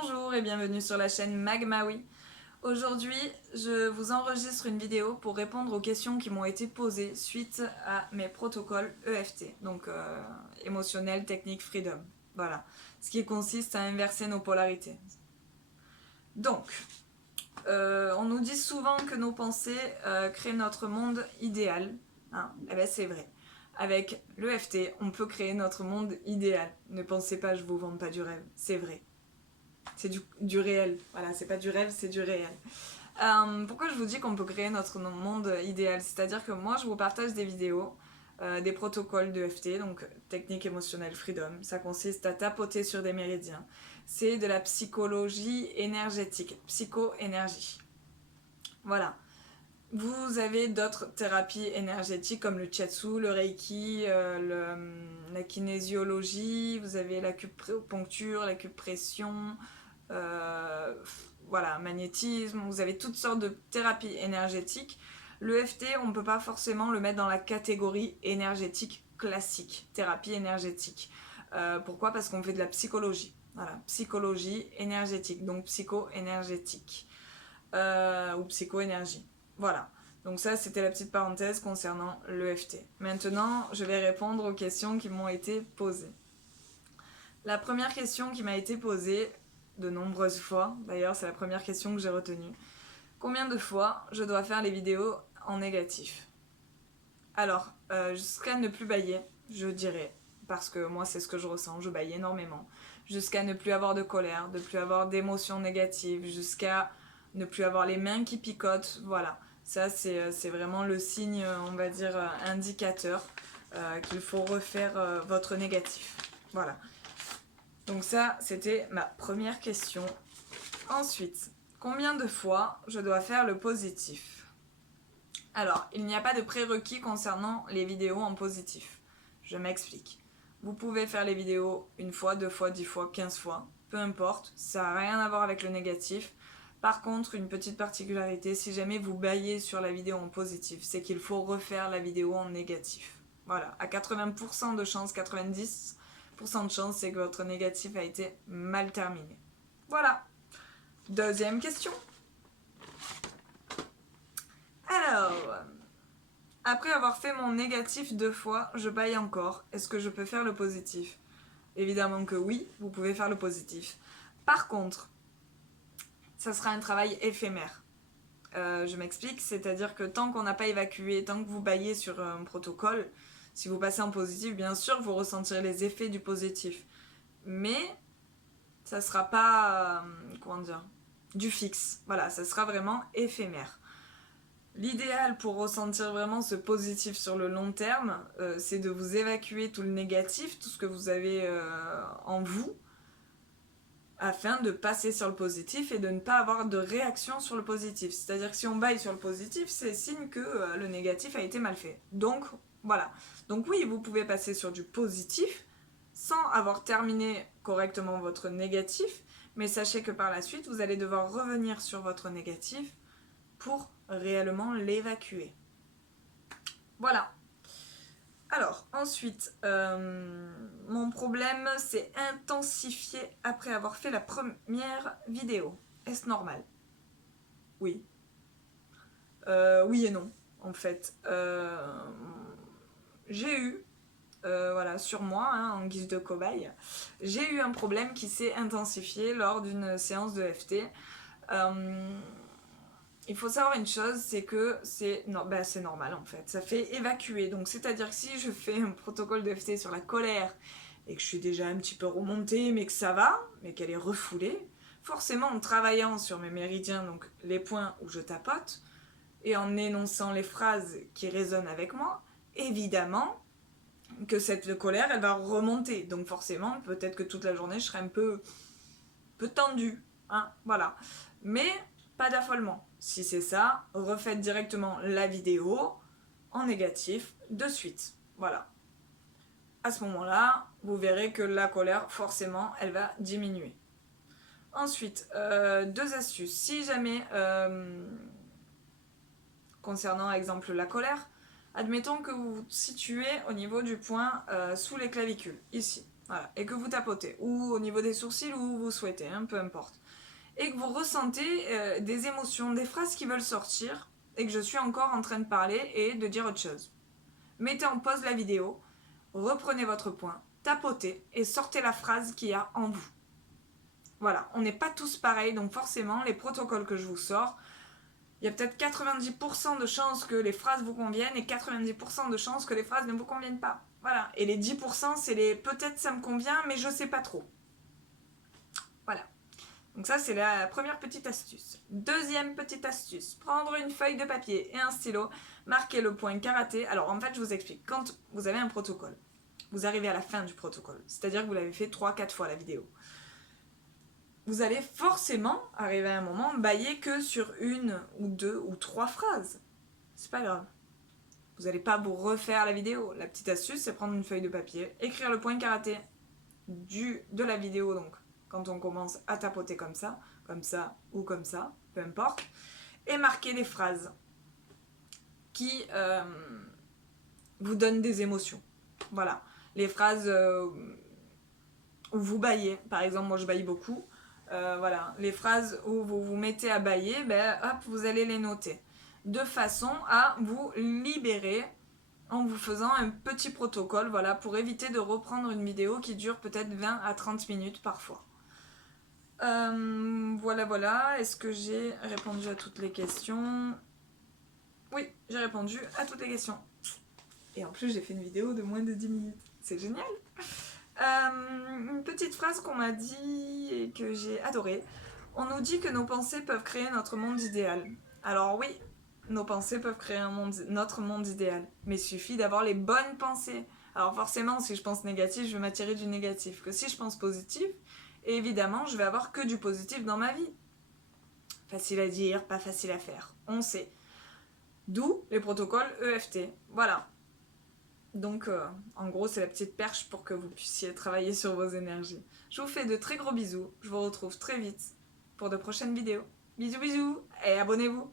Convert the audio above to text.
Bonjour et bienvenue sur la chaîne Magmawi. Aujourd'hui, je vous enregistre une vidéo pour répondre aux questions qui m'ont été posées suite à mes protocoles EFT, donc émotionnel, technique, freedom. Voilà, ce qui consiste à inverser nos polarités. Donc, on nous dit souvent que nos pensées créent notre monde idéal. Hein, eh bien c'est vrai. Avec l'EFT, on peut créer notre monde idéal. Ne pensez pas, je vous vends pas du rêve, c'est vrai. C'est du réel. Voilà, c'est pas du rêve, c'est du réel. Pourquoi je vous dis qu'on peut créer notre monde idéal? C'est-à-dire que moi, je vous partage des vidéos, des protocoles d'EFT, donc technique émotionnelle freedom. Ça consiste à tapoter sur des méridiens. C'est de la psychologie énergétique, psycho-énergie. Voilà. Vous avez d'autres thérapies énergétiques comme le shiatsu, le reiki, la kinésiologie, vous avez l'acupuncture, l'acupression, voilà, magnétisme, vous avez toutes sortes de thérapies énergétiques. L'EFT, on ne peut pas forcément le mettre dans la catégorie énergétique classique, thérapie énergétique. Pourquoi? Parce qu'on fait de la psychologie. Voilà, psychologie énergétique, donc psycho-énergétique. Ou psycho-énergie. Voilà. Donc ça, c'était la petite parenthèse concernant l'EFT. Maintenant, je vais répondre aux questions qui m'ont été posées. La première question qui m'a été posée, de nombreuses fois, d'ailleurs c'est la première question que j'ai retenue. Combien de fois je dois faire les vidéos en négatif? Alors, jusqu'à ne plus bâiller, je dirais, parce que moi c'est ce que je ressens, je bâille énormément, jusqu'à ne plus avoir de colère, de plus avoir d'émotions négatives, jusqu'à ne plus avoir les mains qui picotent, voilà. Ça c'est vraiment le signe, on va dire, indicateur qu'il faut refaire votre négatif. Voilà. Donc ça, c'était ma première question. Ensuite, combien de fois je dois faire le positif? Alors, il n'y a pas de prérequis concernant les vidéos en positif. Je m'explique. Vous pouvez faire les vidéos une fois, deux fois, 10 fois, 15 fois, peu importe, ça n'a rien à voir avec le négatif. Par contre, une petite particularité, si jamais vous baillez sur la vidéo en positif, c'est qu'il faut refaire la vidéo en négatif. Voilà, à 80% de chance, 90% de chance, c'est que votre négatif a été mal terminé. Voilà. Deuxième question. Alors, après avoir fait mon négatif 2 fois, je baille encore. Est-ce que je peux faire le positif? Évidemment que oui, vous pouvez faire le positif. Par contre, ça sera un travail éphémère. Je m'explique, c'est-à-dire que tant qu'on n'a pas évacué, tant que vous baillez sur un protocole, si vous passez en positif, bien sûr, vous ressentirez les effets du positif. Mais ça sera pas, comment dire, du fixe. Voilà, ça sera vraiment éphémère. L'idéal pour ressentir vraiment ce positif sur le long terme, c'est de vous évacuer tout le négatif, tout ce que vous avez en vous, afin de passer sur le positif et de ne pas avoir de réaction sur le positif. C'est-à-dire que si on baille sur le positif, c'est signe que le négatif a été mal fait. Donc, voilà. Donc oui, vous pouvez passer sur du positif sans avoir terminé correctement votre négatif, mais sachez que par la suite, vous allez devoir revenir sur votre négatif pour réellement l'évacuer. Voilà. Alors, ensuite, mon problème s'est intensifié après avoir fait la première vidéo. Est-ce normal? Oui. Oui et non, en fait. J'ai eu, voilà, sur moi, hein, en guise de cobaye, j'ai eu un problème qui s'est intensifié lors d'une séance de FT. Il faut savoir une chose, c'est que c'est normal en fait, ça fait évacuer. Donc c'est-à-dire que si je fais un protocole de FT sur la colère et que je suis déjà un petit peu remontée, mais que ça va, mais qu'elle est refoulée, forcément en travaillant sur mes méridiens, donc les points où je tapote, et en énonçant les phrases qui résonnent avec moi, évidemment que cette colère, elle va remonter. Donc forcément, peut-être que toute la journée, je serai un peu tendue, hein, voilà. Mais pas d'affolement. Si c'est ça, refaites directement la vidéo en négatif de suite. Voilà. À ce moment-là, vous verrez que la colère, forcément, elle va diminuer. Ensuite, 2 astuces. Si jamais, concernant, exemple, la colère, admettons que vous vous situez au niveau du point sous les clavicules, ici. voilà, et que vous tapotez, ou au niveau des sourcils, où vous souhaitez, hein, peu importe. Et que vous ressentez des émotions, des phrases qui veulent sortir, et que je suis encore en train de parler et de dire autre chose. Mettez en pause la vidéo, reprenez votre point, tapotez et sortez la phrase qu'il y a en vous. Voilà, on n'est pas tous pareils, donc forcément, les protocoles que je vous sors, il y a peut-être 90% de chances que les phrases vous conviennent et 90% de chances que les phrases ne vous conviennent pas. Voilà, et les 10%, c'est les peut-être ça me convient, mais je sais pas trop. Voilà. Donc ça, c'est la première petite astuce. Deuxième petite astuce, prendre une feuille de papier et un stylo, marquer le point karaté. Alors en fait, je vous explique. Quand vous avez un protocole, vous arrivez à la fin du protocole, c'est-à-dire que vous l'avez fait 3-4 fois la vidéo. Vous allez forcément arriver à un moment bailler que sur 1 ou 2 ou 3 phrases. C'est pas grave. Vous n'allez pas vous refaire la vidéo. La petite astuce, c'est prendre une feuille de papier, écrire le point karaté de la vidéo, donc quand on commence à tapoter comme ça ou comme ça, peu importe, et marquer les phrases qui vous donnent des émotions. Voilà. Les phrases où vous baillez. Par exemple, moi je baille beaucoup. Voilà. Les phrases où vous vous mettez à bailler, ben, hop, vous allez les noter. De façon à vous libérer en vous faisant un petit protocole, voilà, pour éviter de reprendre une vidéo qui dure peut-être 20 à 30 minutes parfois. Voilà. Est-ce que j'ai répondu à toutes les questions? Oui, j'ai répondu à toutes les questions. Et en plus, j'ai fait une vidéo de moins de 10 minutes. C'est génial. Une petite phrase qu'on m'a dit et que j'ai adorée. On nous dit que nos pensées peuvent créer notre monde idéal. Alors oui, nos pensées peuvent créer notre monde idéal. Mais il suffit d'avoir les bonnes pensées. Alors forcément, si je pense négatif, je vais m'attirer du négatif. Que si je pense positif, évidemment, je vais avoir que du positif dans ma vie. Facile à dire, pas facile à faire. On sait. D'où les protocoles EFT. Voilà. Donc, en gros, c'est la petite perche pour que vous puissiez travailler sur vos énergies. Je vous fais de très gros bisous. Je vous retrouve très vite pour de prochaines vidéos. Bisous, bisous et abonnez-vous.